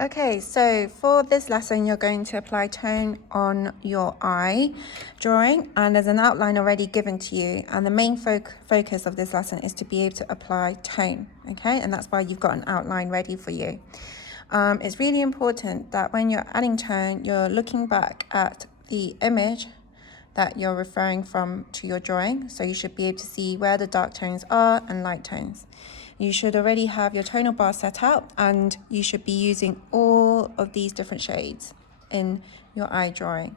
Okay, so for this lesson, you're going to apply tone on your eye drawing, and there's an outline already given to you. And the main focus of this lesson is to be able to apply tone, okay? And that's why you've got an outline ready for you. It's really important that when you're adding tone, you're looking back at the image that you're referring from to your drawing. So you should be able to see where the dark tones are and light tones. You should already have your tonal bar set out, and you should be using all of these different shades in your eye drawing.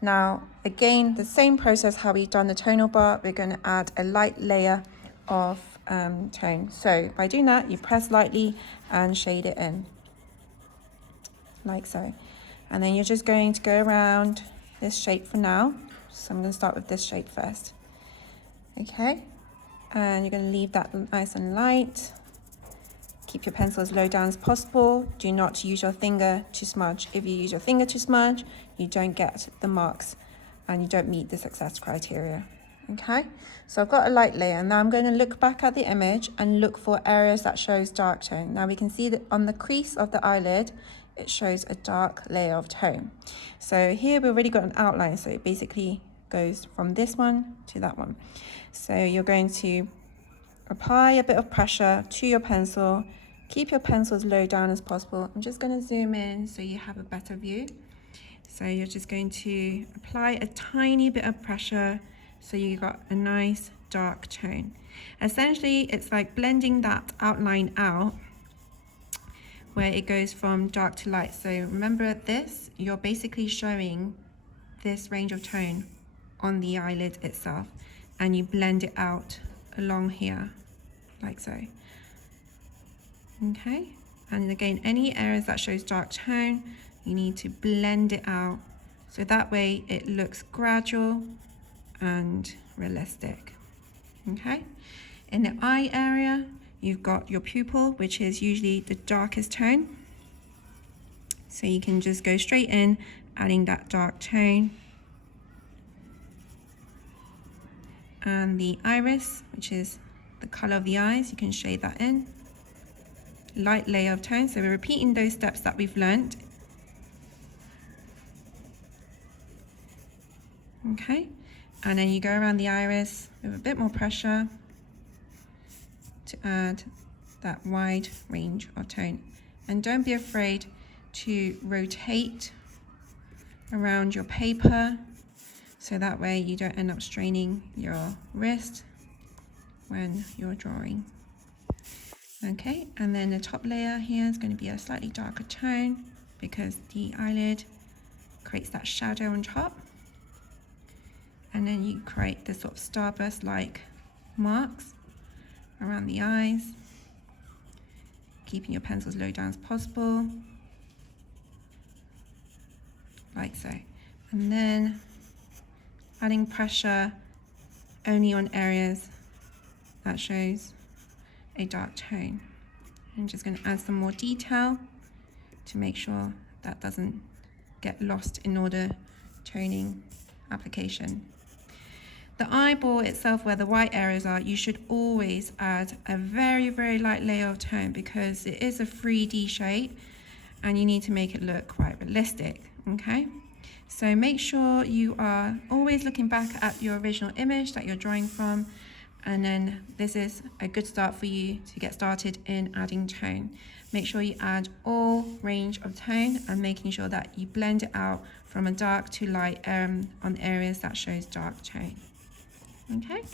Now, again, the same process how we've done the tonal bar, we're going to add a light layer of tone. So by doing that, you press lightly and shade it in, like so. And then you're just going to go around this shape for now. So I'm going to start with this shape first. Okay. And you're going to leave that nice and light. Keep your pencil as low down as possible. Do not use your finger to smudge. If you use your finger to smudge, you don't get the marks and you don't meet the success criteria. Okay, so I've got a light layer. Now I'm going to look back at the image and look for areas that shows dark tone. Now we can see that on the crease of the eyelid, it shows a dark layer of tone. So here we've already got an outline. So it basically goes from this one to that one. So you're going to apply a bit of pressure to your pencil. Keep your pencil as low down as possible. I'm just going to zoom in so you have a better view. So you're just going to apply a tiny bit of pressure so you got a nice dark tone. Essentially, it's like blending that outline out where it goes from dark to light. So remember this, you're basically showing this range of tone on the eyelid itself, and you blend it out along here, like so. Okay, and again, any areas that shows dark tone, you need to blend it out so that way it looks gradual and realistic. Okay, in the eye area, you've got your pupil, which is usually the darkest tone. So you can just go straight in, adding that dark tone. And the iris, which is the color of the eyes, you can shade that in. Light layer of tone, so we're repeating those steps that we've learned. Okay, and then you go around the iris with a bit more pressure to add that wide range of tone. And don't be afraid to rotate around your paper so that way you don't end up straining your wrist when you're drawing. Okay, and then the top layer here is going to be a slightly darker tone because the eyelid creates that shadow on top. And then you create this sort of starburst-like marks around the eyes, keeping your pencil as low down as possible, like so. And then adding pressure only on areas that shows a dark tone. I'm just going to add some more detail to make sure that doesn't get lost in all the toning application. The eyeball itself, where the white areas are, you should always add a very, very light layer of tone because it is a 3D shape and you need to make it look quite realistic, okay? So make sure you are always looking back at your original image that you're drawing from, and then this is a good start for you to get started in adding tone. Make sure you add all range of tone and making sure that you blend it out from a dark to light on areas that shows dark tone. Okay.